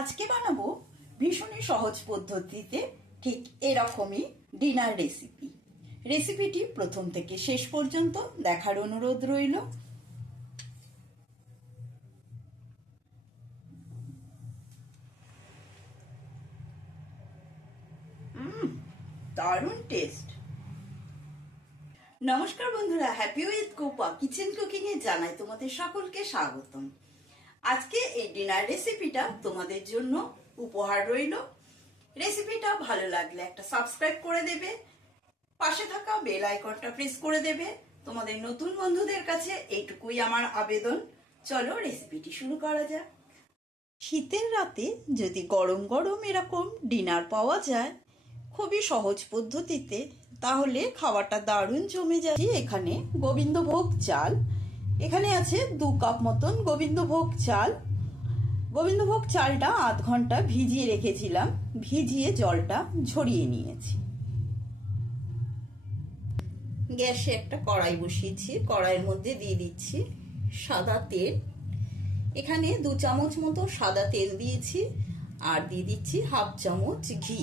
আজকে বানাবো ভীষণই সহজ পদ্ধতিতে ঠিক এরকমই ডিনার রেসিপি। রেসিপিটি প্রথম থেকে শেষ পর্যন্ত দেখার অনুরোধ রইল। দারুণ টেস্ট। নমস্কার বন্ধুরা, হ্যাপি উইথ কোপা কিচেন কুকিং এ জানাই তোমাদের সকলকে স্বাগতম। আজকে এই ডিনার রেসিপিটা তোমাদের জন্য উপহার রইল। রেসিপিটা ভালো লাগলে একটা সাবস্ক্রাইব করে দেবে, পাশে থাকা বেল আইকনটা প্রেস করে দেবে। তোমাদের নতুন বন্ধুদের কাছে এইটুকুই আমার আবেদন। চলো রেসিপিটি শুরু করা যাক। শীতের রাতে যদি গরম গরম এরকম ডিনার পাওয়া যায় খুবই সহজ পদ্ধতিতে, তাহলে খাওয়াটা দারুণ জমে যায়। এখানে গোবিন্দভোগ চাল, এখানে আছে 2 কাপ মতন গোবিন্দভোগ চাল। গোবিন্দভোগ চালটা আধ ঘন্টা ভিজিয়ে রেখেছিলাম, ভিজিয়ে জলটা ঝরিয়ে নিয়েছি। গ্যাসে একটা কড়াই বসিয়েছি, কড়াইয়ের মধ্যে দিয়ে দিচ্ছি সাদা তেল। এখানে 2 চামচ মতো সাদা তেল দিয়েছি, আর দিয়ে দিচ্ছি হাফ চামচ ঘি।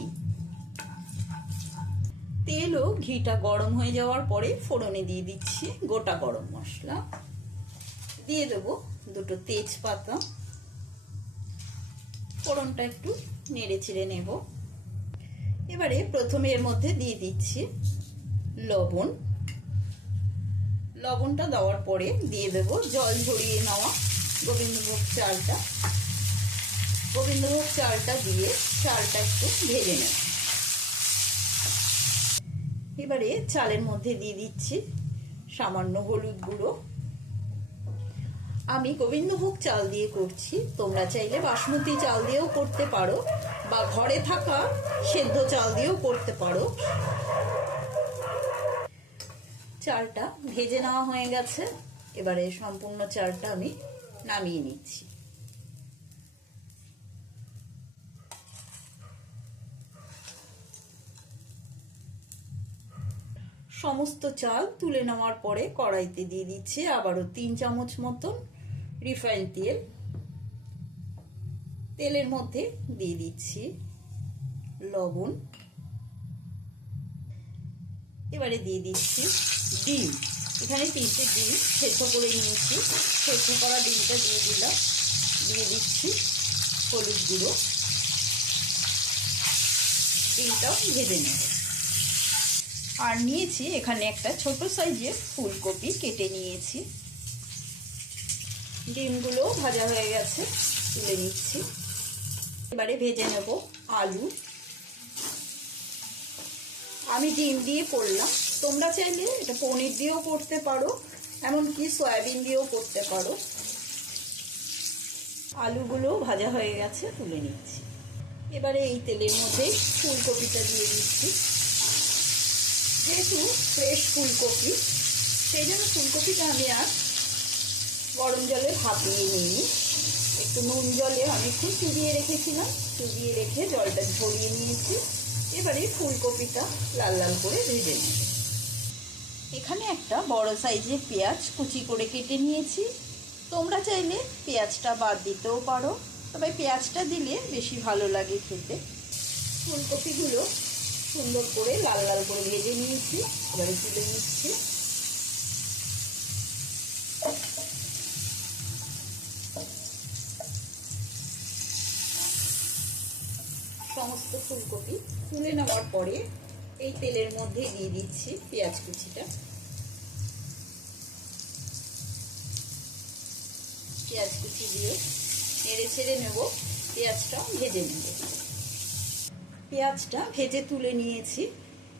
তেল ও ঘিটা গরম হয়ে যাওয়ার পরে ফোড়নে দিয়ে দিচ্ছি গোটা গরম মশলা, দিয়ে দেবো 2টো তেজপাতা। ফোড়নটা একটু নেড়ে চেড়ে নেব। এবারে প্রথমে এর মধ্যে দিয়ে দিচ্ছি লবণ। লবণটা দেওয়ার পরে দিয়ে দেব জল ঝরিয়ে নেওয়া গোবিন্দভোগ চালটা। গোবিন্দভোগ চালটা দিয়ে চালটা একটু ভেজে নেব। এবারে চালের মধ্যে দিয়ে দিচ্ছি সামান্য হলুদ গুঁড়ো। আমি গোবিন্দভোগ চাল দিয়ে করছি, তোমরা চাইলে বাসমতি চাল দিয়েও করতে পারো, বা ঘরে থাকা সেদ্ধ চাল দিয়েও করতে পারো। চালটা ভেজে নেওয়া হয়ে গেছে, এবারে সম্পূর্ণ চালটা আমি নামিয়ে নিচ্ছি। সমস্ত চাল তুলে নেওয়ার পরে কড়াইতে দিয়ে দিচ্ছি আবারও 3 চামচ মতন রিফাইন তেল। তেলের মধ্যে দিয়ে দিচ্ছি লবণ। এবারে দিয়ে দিচ্ছি ডিম। এখানে 3টে ডিম সেদ্ধ করে নিয়েছি, সেদ্ধ করা ডিমটা দিয়ে দিলাম। দিয়ে দিচ্ছি হলুদ গুঁড়ো। ডিমটাও ভেজে নেব। আর নিয়েছি এখানে একটা ছোট সাইজের ফুলকপি কেটে নিয়েছি। ডিমগুলো ভাজা হয়ে গেছে, তুলে নিচ্ছি। এবারে ভেজে নেব আলু। আমি ডিম দিয়ে করলাম, তোমরা চাইলে এটা পনির দিয়েও করতে পারো, এমনকি সয়াবিন দিয়েও করতে পারো। আলুগুলো ভাজা হয়ে গেছে, তুলে নিচ্ছি। এবারে এই তেলের মধ্যে ফুলকপিটা দিয়ে দিচ্ছি। যেহেতু ফ্রেশ ফুলকপি, সেই জন্য ফুলকপিটা আমি আর গরম জলে ভাপিয়ে নিই। একটু নুন জলে অনেকক্ষণ চুবিয়ে রেখেছিলাম, চুবিয়ে রেখে জলটা ঝরিয়ে নিয়েছি। এবারে ফুলকপিটা লাল লাল করে ভেজে নেব। এখানে একটা বড় সাইজের পেঁয়াজ কুচি করে কেটে নিয়েছি। তোমরা চাইলে পেঁয়াজটা বাদ দিতেও পারো, তবে পেঁয়াজটা দিলে বেশি ভালো লাগে খেতে। ফুলকপিগুলো সুন্দর করে লাল লাল করে ভেজে নিয়েছি, এবারে তুলে নিচ্ছি। সমস্ত ফুলকপি তুলে নেওয়ার পরে এই তেলের মধ্যে দিয়ে দিচ্ছি পেঁয়াজ কুচিটা। পেঁয়াজ কুচি দিয়ে নেড়ে ছেড়ে নেব, পেঁয়াজটা ভেজে নেব। পেঁয়াজটা ভেজে তুলে নিয়েছি।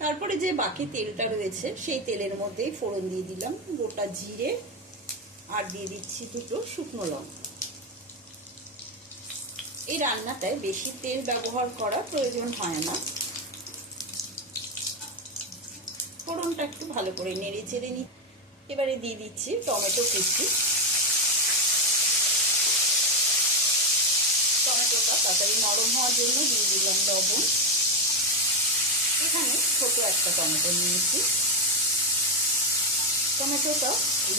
তারপরে যে বাকি তেলটা রয়েছে সেই তেলের মধ্যেই ফোড়ন দিয়ে দিলাম গোটা জিরে, আর দিয়ে দিচ্ছি 2টো শুকনো লঙ্কা। এই রান্নাটায় বেশি তেল ব্যবহার করা প্রয়োজন হয় না। ফোড়নটা একটু ভালো করে নেড়ে চেড়ে নিই। এবারে দিয়ে দিচ্ছি টমেটো কুচি। টমেটোটা তাড়াতাড়ি নরম হওয়ার জন্য দিয়ে দিলাম লবণ। এখানে ছোট একটা টমেটো নিয়েছি। টমেটোটা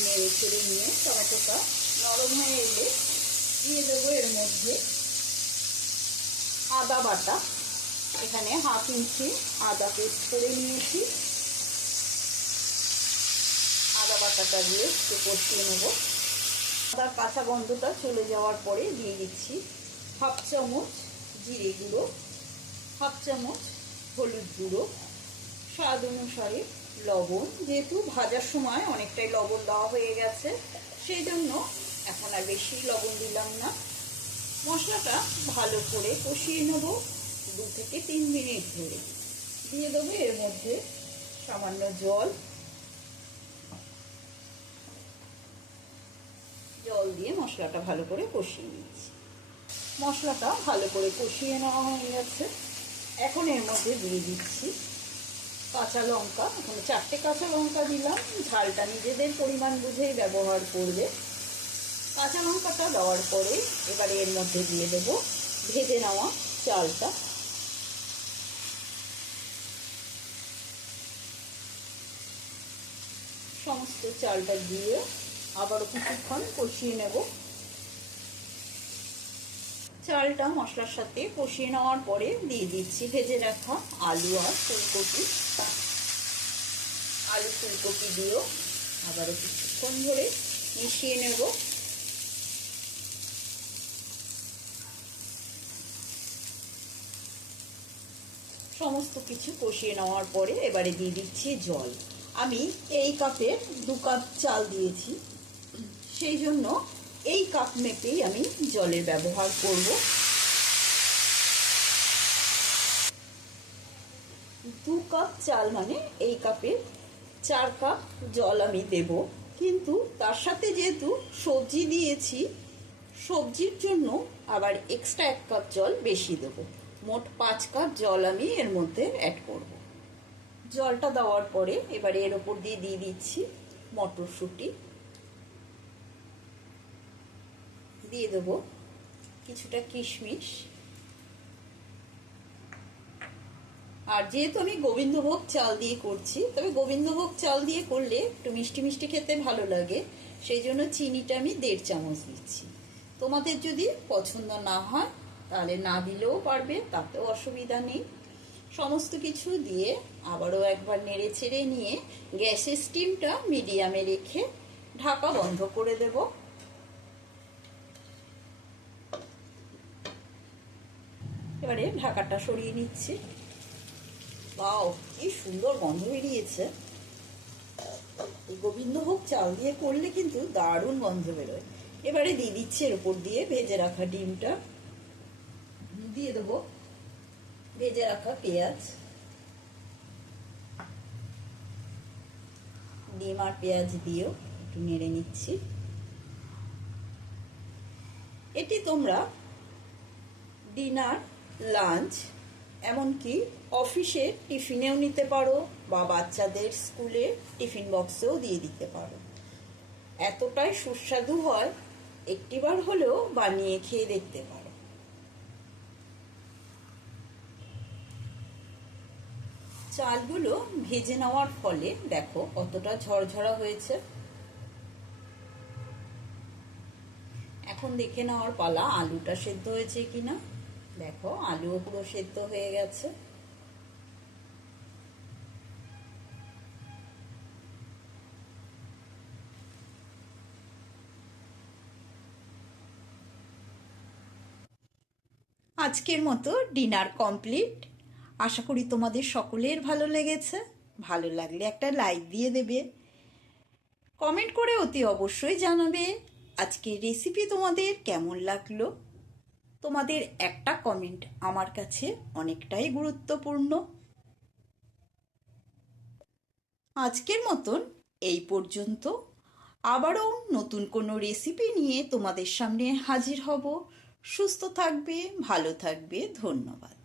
নেড়ে চেড়ে নিয়ে টমেটোটা নরম হয়ে এলে দিয়ে দেবো এর মধ্যে আদা বাটা, এখানে 1/2 ইঞ্চি আদা পেস্ট করে নিয়েছি। আদা বাটাটা দিয়ে একটু কষিয়ে নেব। আদার কাঁচা গন্ধটা চলে যাওয়ার পরে দিয়ে দিচ্ছি 1/2 চামচ জিরে গুঁড়ো, 1/2 চামচ হলুদ গুঁড়ো, স্বাদ অনুসারে লবণ। যেহেতু ভাজার সময় অনেকটাই লবণ দেওয়া হয়ে গেছে, সেই জন্য এখন আর বেশি লবণ দিলাম না। মশলাটা ভালো করে কষিয়ে নেব 2 থেকে 3 মিনিট ধরে। দিয়ে দেবো এর মধ্যে সামান্য জল। জল দিয়ে মশলাটা ভালো করে কষিয়ে নিচ্ছি। মশলাটা ভালো করে কষিয়ে নেওয়া হয়ে গেছে। এখন এর মধ্যে দিয়ে দিচ্ছি কাঁচা লঙ্কা। এখানে 4টে কাঁচা লঙ্কা দিলাম। ঝালটা নিজেদের পরিমাণ বুঝেই ব্যবহার করবে। কাঁচা লঙ্কাটা দেওয়ার পরে এবারে এর মধ্যে দিয়ে দেব ভেজে নেওয়া চালটা। সমস্ত চালটা দিয়ে আবারও কিছুক্ষণ কষিয়ে নেব। চালটা মশলার সাথে কষিয়ে নেওয়ার পরে দিয়ে দিচ্ছি ভেজে রাখা আলু আর ফুলকপি। আলু ফুলকপি দিয়েও আবারও কিছুক্ষণ ধরে মিশিয়ে নেব। সমস্ত কিছু কষিয়ে নেওয়ার পরে এবারে দিয়ে দিচ্ছি জল। আমি এই কাপের 2 কাপ চাল দিয়েছি, সেই জন্য এই কাপ মেপেই আমি জলের ব্যবহার করব। 2 কাপ চাল মানে এই কাপের 4 কাপ জল আমি দেব। কিন্তু তার সাথে যেহেতু সবজি দিয়েছি, সবজির জন্য আবার এক্সট্রা 1 কাপ জল বেশি দেব। মোট 5 কাপ জল আমি এর মধ্যে অ্যাড করব। জলটা দেওয়ার পরে এবারে এর ওপর দিয়ে দিচ্ছি মটরশুঁটি। দিয়ে দেব কিছুটা কিশমিশ। আর যেহেতু আমি গোবিন্দভোগ চাল দিয়ে করছি, তবে গোবিন্দভোগ চাল দিয়ে করলে একটু মিষ্টি মিষ্টি খেতে ভালো লাগে, সেই জন্য চিনিটা আমি 1.5 চামচ দিচ্ছি। তোমাদের যদি পছন্দ না হয় তাহলে না দিলেও পারবে, তাতেও অসুবিধা নেই। সমস্ত কিছু দিয়ে আবারও একবার নেড়ে চেড়ে নিয়ে গ্যাসের স্টিমটা মিডিয়ামে রেখে ঢাকা বন্ধ করে দেব। এবারে ঢাকাটা সরিয়ে নিচ্ছি। বাও, কি সুন্দর গন্ধ বেরিয়েছে। এই গোবিন্দভোগ চাল দিয়ে করলে কিন্তু দারুণ গন্ধ বেরোয়। এবারে দিয়ে দিচ্ছি এর উপর দিয়ে ভেজে রাখা ডিমটা। দিয়ে দেবো ভেজে রাখা পেঁয়াজ। ডিম আর পেঁয়াজ দিয়েও একটু নেড়ে নিচ্ছি। এটি তোমরা ডিনার, লাঞ্চ, এমনকি অফিসে টিফিনেও নিতে পারো বা বাচ্চাদের স্কুলে টিফিন বক্সেও দিয়ে দিতে পারো। এতটাই সুস্বাদু হয়, একটিবার হলেও বানিয়ে খেয়ে দেখতে পারো। চালগুলো ভেজে নেওয়ার ফলে দেখো কতটা ঝরঝরা হয়েছে। এখন দেখে নেওয়ার পালা আলুটা সেদ্ধ হয়েছে কিনা। দেখো আলুও পুরো সেদ্ধ হয়ে গেছে। আজকের মতো ডিনার কমপ্লিট। আশা করি তোমাদের সকলের ভালো লেগেছে। ভালো লাগলে একটা লাইক দিয়ে দেবে, কমেন্ট করে অতি অবশ্যই জানাবে আজকের রেসিপি তোমাদের কেমন লাগলো। তোমাদের একটা কমেন্ট আমার কাছে অনেকটাই গুরুত্বপূর্ণ। আজকের মতন এই পর্যন্ত। আবারও নতুন কোনো রেসিপি নিয়ে তোমাদের সামনে হাজির হব। সুস্থ থাকবে, ভালো থাকবে। ধন্যবাদ।